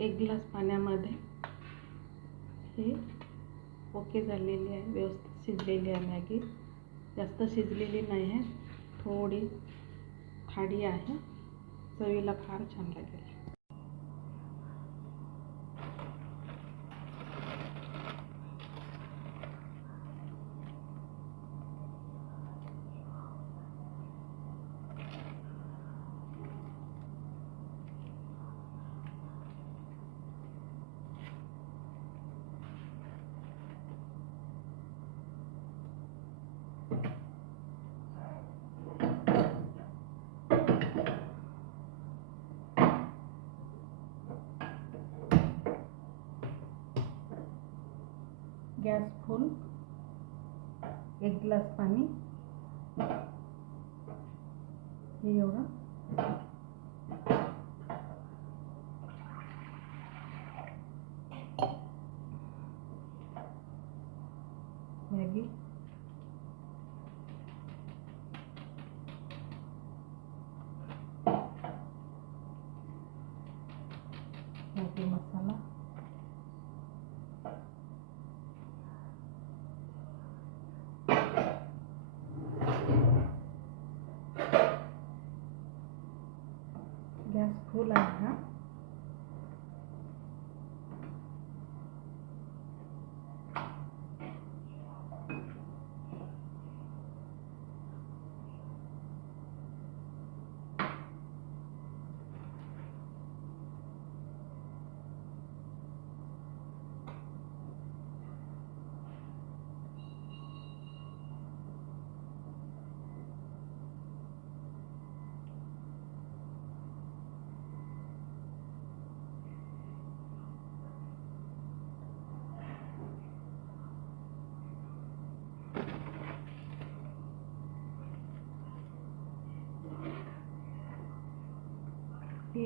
एक ग्लास पाण्यामध्ये. ही ओके झालेली आहे व्यवस्थित शिजलेली आहे मॅगी. जास्त शिजलेली नाही आहे थोडी खाडी आहे. चवीला फार छान लागेल. गॅस फुल एक ग्लास पाणी. हे एवढं. Maggi Maggi masala gas full आहे हा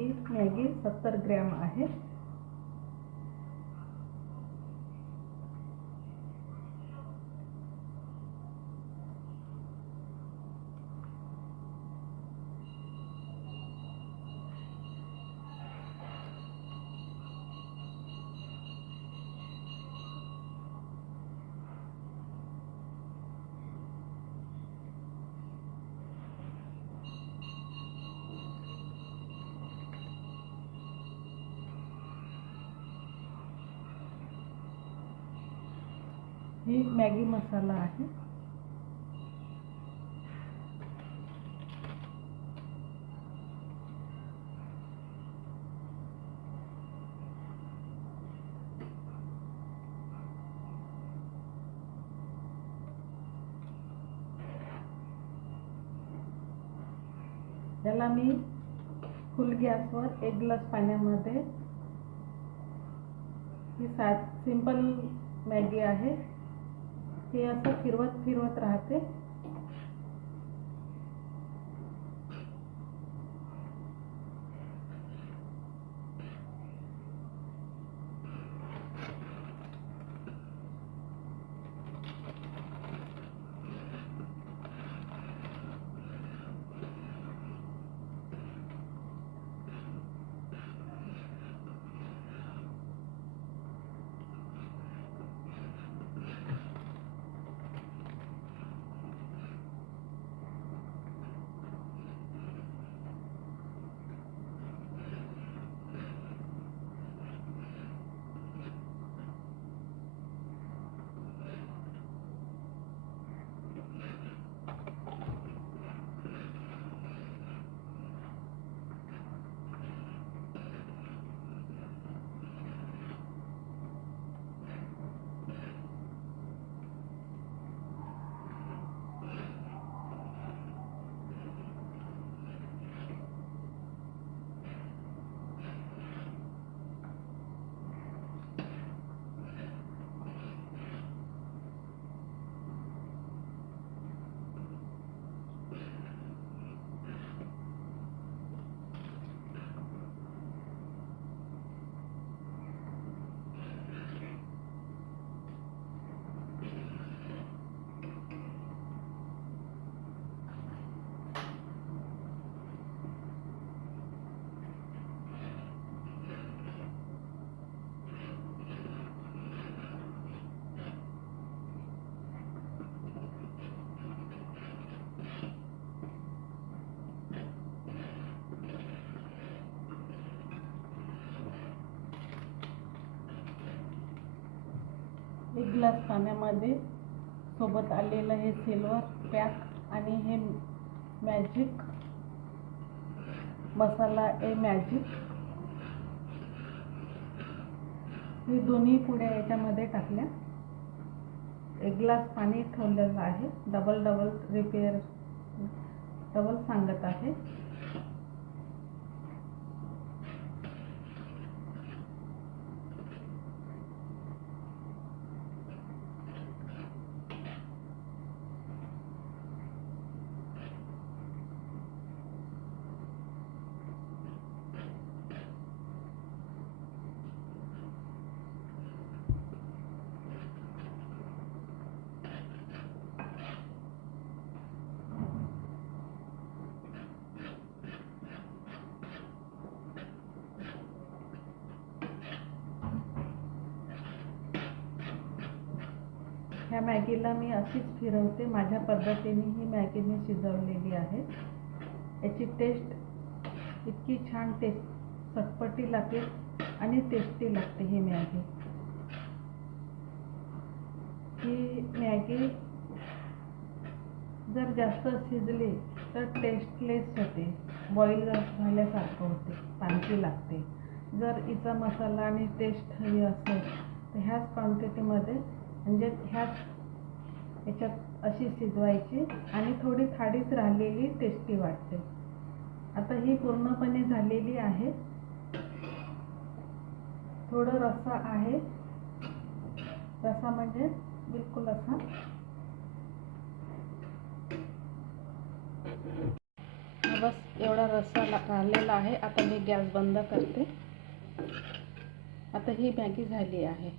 ही मॅगी सत्तर ग्रॅम आहे. ही मॅगी मसाला आहे. याला मी फुल गॅसवर एक ग्लास पाण्यामध्ये ही सा सिंपल मॅगी आहे. हे असं फिरवत फिरवत राहते. एक ग्लास पाण्यामध्ये सोबत आलेलं हे सिल्वर पॅक आणि हे मॅजिक मसाला ए मॅजिक हे दोन्ही पुड्या याच्यामध्ये टाकल्या. एक ग्लास पाणी ठेवलेलं आहे. डबल डबल रिपेअर डबल सांगत आहे. ह्या मॅगीला मी अशीच फिरवते. माझ्या पद्धतीने ही मॅगी मी शिजवलेली आहे. याची टेस्ट इतकी छान टेस्ट चटपटी लागते आणि टेस्टी लागते ही मॅगी. ही मॅगी जर जास्त शिजली तर टेस्टलेस होते. बॉईल झाल्यासारखं होते. पानकी लागते. जर हिचा मसाला आणि टेस्ट हवी असेल तर ह्याच क्वांटिटीमध्ये म्हणजे ह्यात याच्यात अशी शिजवायची आणि थोडी थाळीच राहिलेली टेस्टी वाटते. आता ही पूर्णपणे झालेली आहे. थोडं रस्सा आहे. रस्सा म्हणजे बिलकुल असा. बस एवढा रस्सा राहिलेला आहे. आता मी गॅस बंद करते. आता ही मॅगी झाली आहे.